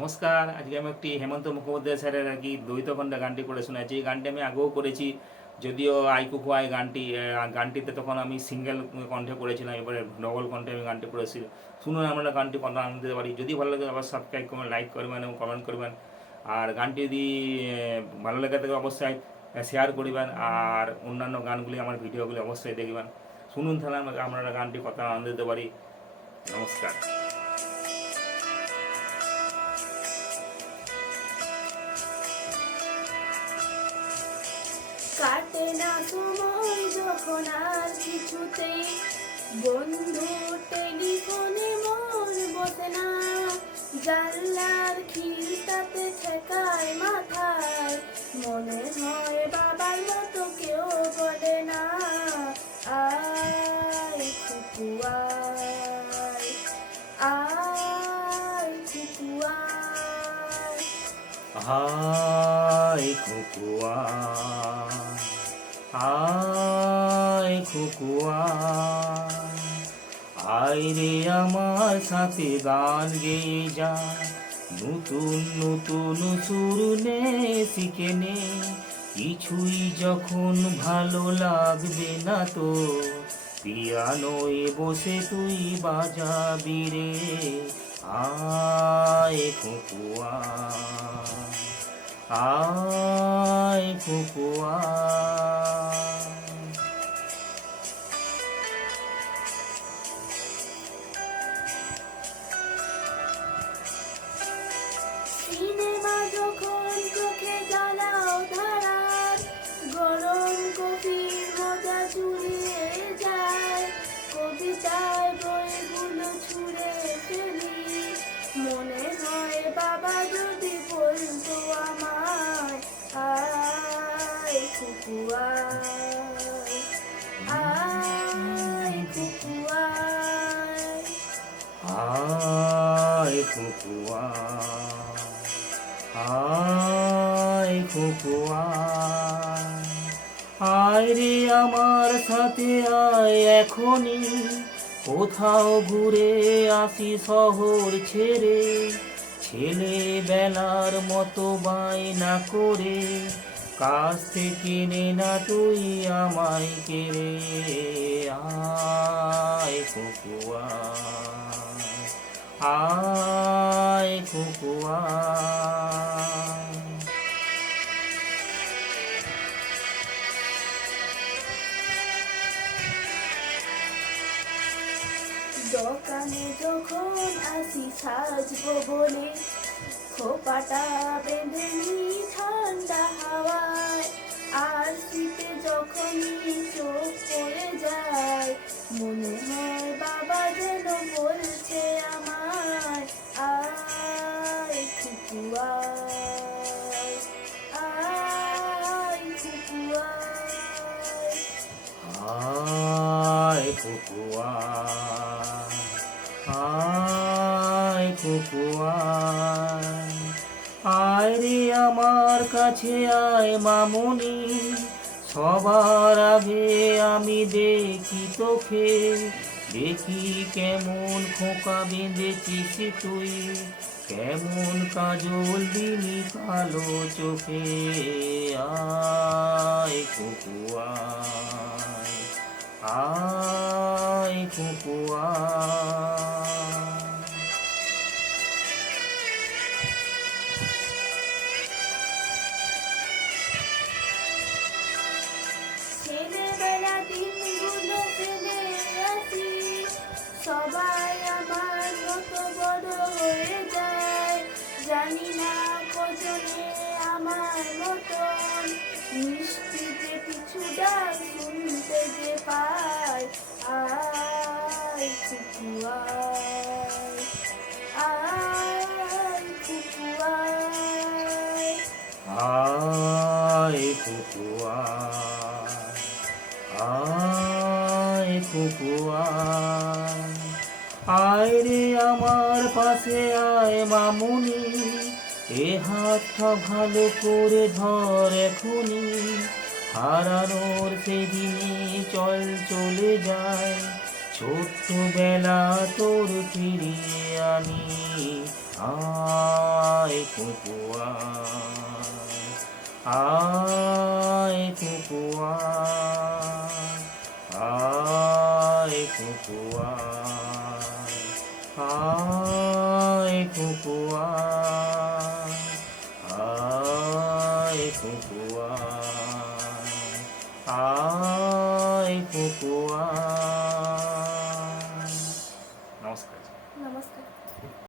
নমস্কার। আজকে আমি একটি হেমন্ত মুখোপাধ্যায় স্যারের আর কি দ্বৈত কণ্ঠে গানটি করে শোনাচ্ছি। এই গানটি আমি আগেও করেছি, যদিও আই কুকু আই গানটিতে তখন আমি সিঙ্গেল কণ্ঠে করেছিলাম, এবারে ডবল কণ্ঠে আমি গানটি করেছি। শুনুন, আমরা গানটি কত আনন্দ দিতে পারি। যদি ভালো লাগে আবার সাবস্ক্রাইব করবেন, লাইক করবেন এবং কমেন্ট করবেন। আর গানটি যদি ভালো লেগে থাকে অবশ্যই শেয়ার করবেন, আর অন্যান্য গানগুলি আমার ভিডিওগুলি অবশ্যই দেখবেন। শুনুন তাহলে আমরা গানটি কত আনন্দ দিতে পারি। নমস্কার। কাটে না সময় যখন আর কিছুতেই বন্ধু টেলিফোনে মন বসে না, জানলার খিলতাতে ঠেকায় মাথায়, মনে হয় বাবার মতো কেউ বলে না, আয় খুকু আয়, আয় খুকু আয়। আয় খুকুয়া, আয় খুকুয়া, আয় রে আমার সাথে গান গেয়ে যা, নতুন নতুন সুর নে শিখে নে, কিছুই যখন ভালো লাগবে না তো পিয়ানোয় বসে তুই বাজাবি রে, আয় খুকুয়া, আয় খুকুয়া। সিনেমা যখন চোখে জ্বালাও ধারার, গরম কফির মজা চুরিয়ে যায়, কবিতায় বইগুলো ছুঁড়ে ফেলি, মনে হয় বাবা যদি বলতো আমায়, আয় খুকু আয়, আয় খুকু আয়। আয় খুকুয়া, আয় খুকুয়া, আয় রে আমার সাথে আয় এখনই, কোথাও ঘুরে আসি শহর ছেড়ে, ছেলেবেলার মতো বায়না করে, কাছ থেকে নে না তুই আমায় কেড়ে, আয় খুকুয়া, আয় খুকুয়া। দোকানে যখন আসি সাজবো বলে, খোপাটা বেঁধে নি ঠান্ডা হাওয়ায়, আর শীতে যখনই চোখ পড়ে যায়, মনে হয় বাবা যেন বলছে আমায়, আয় খুকু আয়, আয় খুকু আয়। আয় খুকুয়া, আয় খুকুয়া, আয় রে আমার কাছে আয় মামুনি, সবার আগে আমি দেখি তোকে, দেখি কেমন খোকা বেঁধেছিস তুই, কেমন কাজল দিলি কালো চোখে, আয় খুকুয়া, আয় খুকুয়া। ছেলেবেলা দিনগুলো ফেলে আসি, সবাই আমার মতো বড় হয়ে যায়, জানি না কজনে আমার মতন মিষ্টিতে কিছু ডাক শুনতে যে পায়, আয় খুকু আয়, আয় খুকু আয়। আয় খুকুয়া, আয় খুকুয়া, আয় রে আমার পাশে আয় মামুনি, এ হাতটা ভালো করে ধর এখনি, হারানোর সেদিনে চল চলে যায়, ছোট্টবেলা তোর ফিরিয়ে আনি, আয় আয় কুকুয়া আয় কুকুয়া আয় কুকুয়া আয় কুকুয়া আয় কুকুয়া আয় কুকুয়া